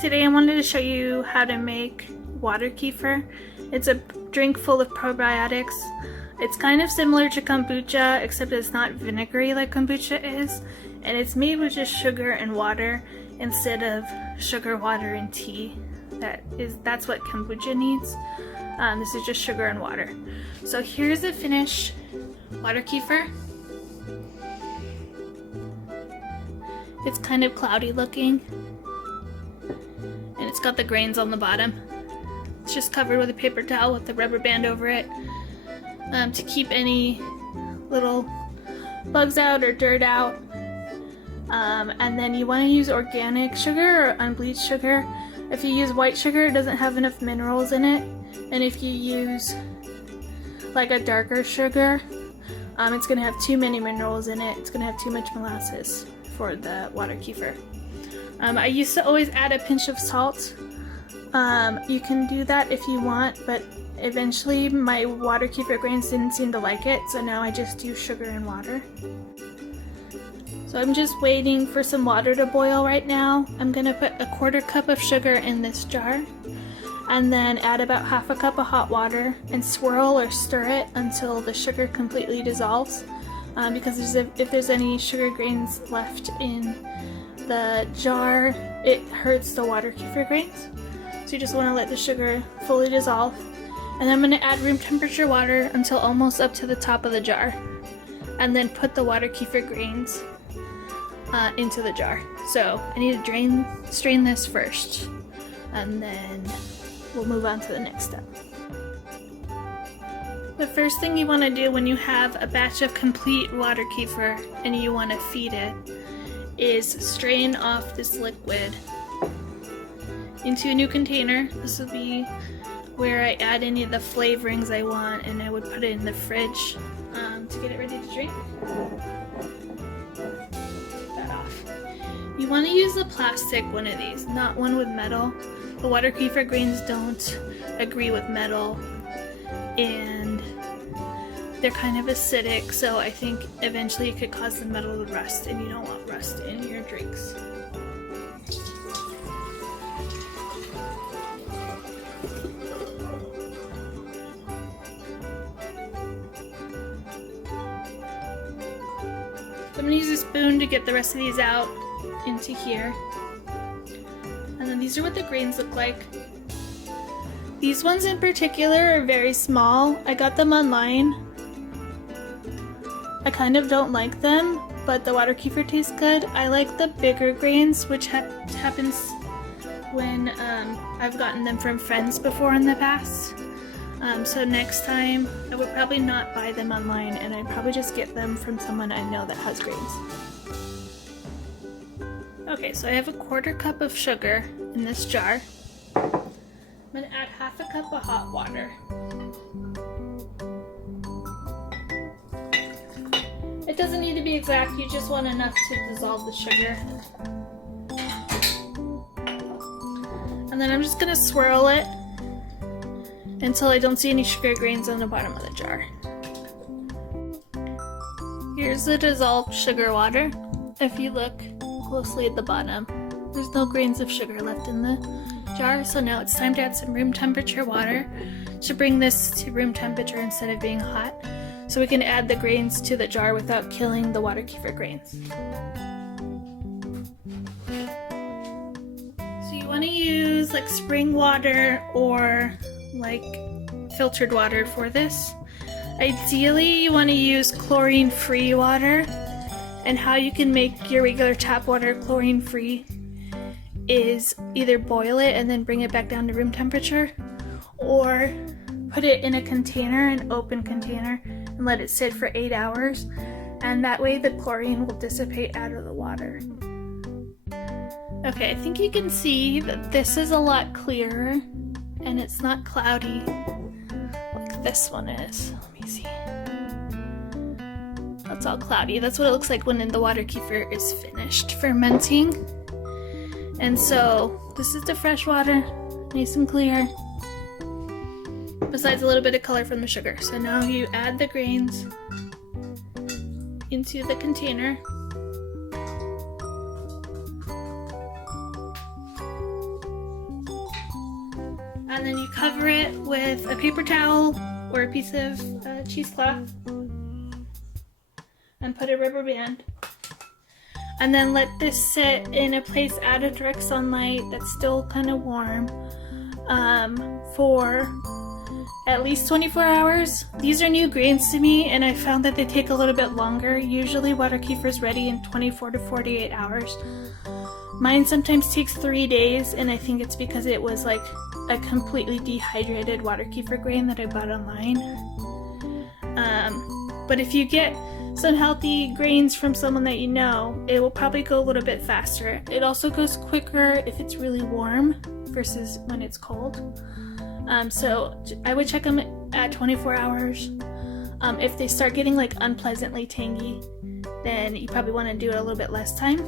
Today I wanted to show you how to make water kefir. It's a drink full of probiotics. It's kind of similar to kombucha, except it's not vinegary like kombucha is, and it's made with just sugar and water instead of sugar, water, and tea. That's what kombucha needs. This is just sugar and water. So here's the finished water kefir. It's kind of cloudy looking, and it's got the grains on the bottom. It's just covered with a paper towel with a rubber band over it to keep any little bugs out or dirt out. And then you want to use organic sugar or unbleached sugar. If you use white sugar, it doesn't have enough minerals in it. And if you use like a darker sugar, it's going to have too many minerals in it. It's going to have too much molasses for the water kefir. I used to always add a pinch of salt. You can do that if you want, but eventually my water kefir grains didn't seem to like it, so now I just do sugar and water. So I'm just waiting for some water to boil right now. I'm going to put a 1/4 cup of sugar in this jar and then add about 1/2 cup of hot water and swirl or stir it until the sugar completely dissolves, because if there's any sugar grains left in the jar, it hurts the water kefir grains. So you just want to let the sugar fully dissolve. And I'm going to add room temperature water until almost up to the top of the jar. And then put the water kefir grains into the jar. So I need to strain this first. And then we'll move on to the next step. The first thing you want to do when you have a batch of complete water kefir and you want to feed it is strain off this liquid into a new container. This will be where I add any of the flavorings I want, and I would put it in the fridge to get it ready to drink. Take that off. You want to use a plastic one of these, not one with metal. The water kefir grains don't agree with metal, and they're kind of acidic, so I think eventually it could cause the metal to rust, and you don't want rust in your drinks. So I'm going to use a spoon to get the rest of these out into here. And then these are what the grains look like. These ones in particular are very small. I got them online. I kind of don't like them, but the water kefir tastes good. I like the bigger grains, which happens when I've gotten them from friends before in the past. So next time, I would probably not buy them online, and I'd probably just get them from someone I know that has grains. Okay, so I have a 1/4 cup of sugar in this jar. I'm going to add 1/2 cup of hot water. It doesn't need to be exact, you just want enough to dissolve the sugar. And then I'm just going to swirl it until I don't see any sugar grains on the bottom of the jar. Here's the dissolved sugar water. If you look closely at the bottom, there's no grains of sugar left in the jar, so now it's time to add some room temperature water to bring this to room temperature instead of being hot, so we can add the grains to the jar without killing the water kefir grains. So you want to use like spring water or like filtered water for this. Ideally you want to use chlorine-free water, and how you can make your regular tap water chlorine-free is either boil it and then bring it back down to room temperature, or put it in a container, an open container, and let it sit for 8 hours, and that way the chlorine will dissipate out of the water. Okay, I think you can see that this is a lot clearer and it's not cloudy like this one is. Let me see. That's all cloudy. That's what it looks like when the water kefir is finished fermenting. And so this is the fresh water, nice and clear. Besides a little bit of color from the sugar. So now you add the grains into the container. And then you cover it with a paper towel or a piece of cheesecloth and put a rubber band. And then let this sit in a place out of direct sunlight that's still kind of warm for at least 24 hours. These are new grains to me, and I found that they take a little bit longer. Usually water kefir is ready in 24 to 48 hours. Mine sometimes takes 3 days, and I think it's because it was like a completely dehydrated water kefir grain that I bought online. But if you get some healthy grains from someone that you know, it will probably go a little bit faster. It also goes quicker if it's really warm versus when it's cold. So I would check them at 24 hours. If they start getting like unpleasantly tangy, then you probably want to do it a little bit less time.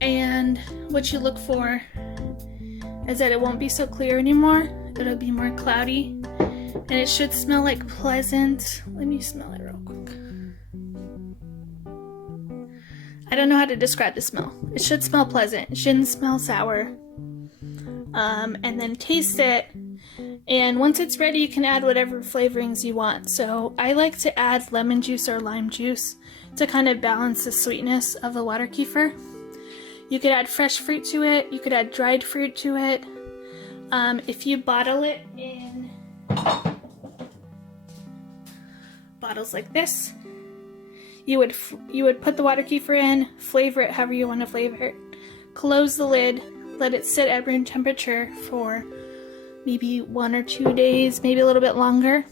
And what you look for is that it won't be so clear anymore. It'll be more cloudy, and it should smell like pleasant. Let me smell it real quick. I don't know how to describe the smell. It should smell pleasant. It shouldn't smell sour. And then taste it, and once it's ready you can add whatever flavorings you want. So I like to add lemon juice or lime juice to kind of balance the sweetness of the water kefir. You could add fresh fruit to it, you could add dried fruit to it. If you bottle it in bottles like this, you would put the water kefir in, flavor it however you want to flavor it, close the lid, let it sit at room temperature for maybe 1 or 2 days, maybe a little bit longer.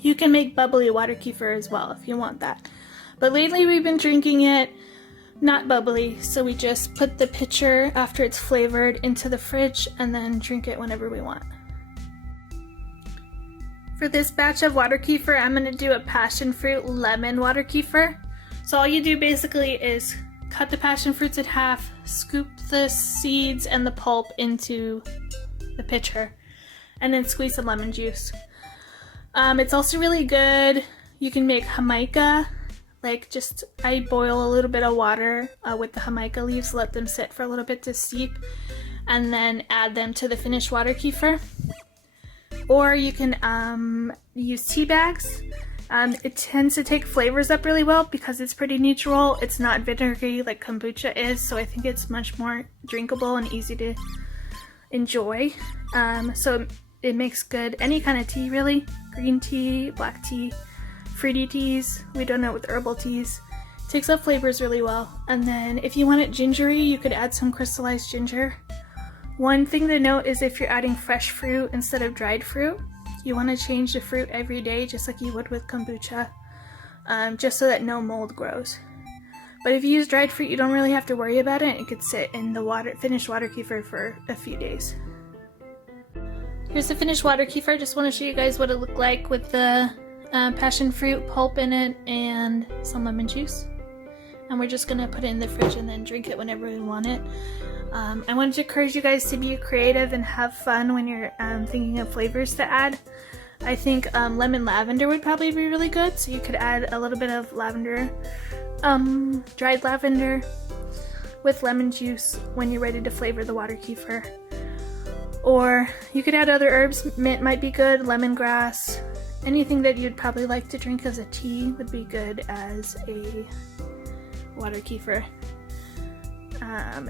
You can make bubbly water kefir as well if you want that. But lately we've been drinking it not bubbly, so we just put the pitcher after it's flavored into the fridge and then drink it whenever we want. For this batch of water kefir, I'm going to do a passion fruit lemon water kefir. So all you do basically is cut the passion fruits in half, scoop the seeds and the pulp into the pitcher, and then squeeze some lemon juice. It's also really good. You can make jamaica. I boil a little bit of water with the jamaica leaves, let them sit for a little bit to steep, and then add them to the finished water kefir. Or you can use tea bags. It tends to take flavors up really well because it's pretty neutral. It's not vinegary like kombucha is, so I think it's much more drinkable and easy to enjoy. So it makes good any kind of tea really. Green tea, black tea, fruity teas. We don't know with herbal teas. It takes up flavors really well. And then if you want it gingery, you could add some crystallized ginger. One thing to note is if you're adding fresh fruit instead of dried fruit, you want to change the fruit every day just like you would with kombucha, just so that no mold grows. But if you use dried fruit, you don't really have to worry about it. It could sit in the finished water kefir for a few days. Here's the finished water kefir. I just want to show you guys what it looked like with the passion fruit pulp in it and some lemon juice. And we're just going to put it in the fridge and then drink it whenever we want it. I wanted to encourage you guys to be creative and have fun when you're thinking of flavors to add. I think lemon lavender would probably be really good, so you could add a little bit of lavender, dried lavender with lemon juice when you're ready to flavor the water kefir. Or you could add other herbs. Mint might be good, lemongrass, anything that you'd probably like to drink as a tea would be good as a water kefir.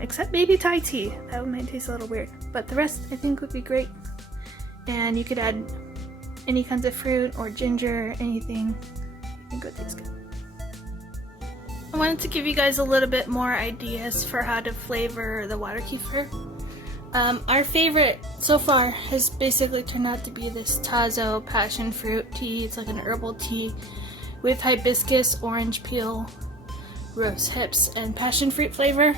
Except maybe Thai tea. That might taste a little weird. But the rest I think would be great. And you could add any kinds of fruit or ginger, anything. I think it would taste good. I wanted to give you guys a little bit more ideas for how to flavor the water kefir. Our favorite so far has basically turned out to be this Tazo passion fruit tea. It's like an herbal tea with hibiscus, orange peel, rose hips, and passion fruit flavor.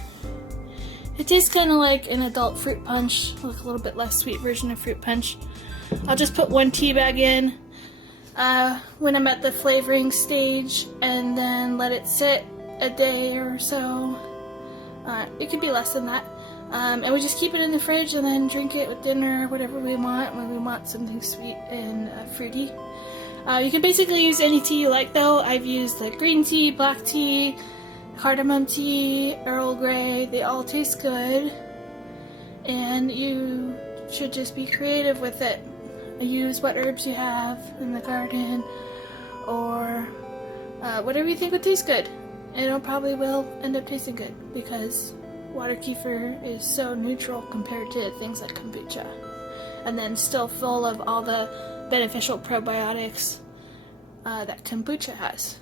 It tastes kind of like an adult fruit punch, like a little bit less sweet version of fruit punch. I'll just put 1 tea bag in when I'm at the flavoring stage, and then let it sit a day or so. It could be less than that. And we just keep it in the fridge and then drink it with dinner, whatever we want, when we want something sweet and fruity. You can basically use any tea you like though. I've used like green tea, black tea, cardamom tea, Earl Grey. They all taste good. And you should just be creative with it. Use what herbs you have in the garden or whatever you think would taste good. And it probably will end up tasting good because water kefir is so neutral compared to things like kombucha. And then still full of all the beneficial probiotics that kombucha has.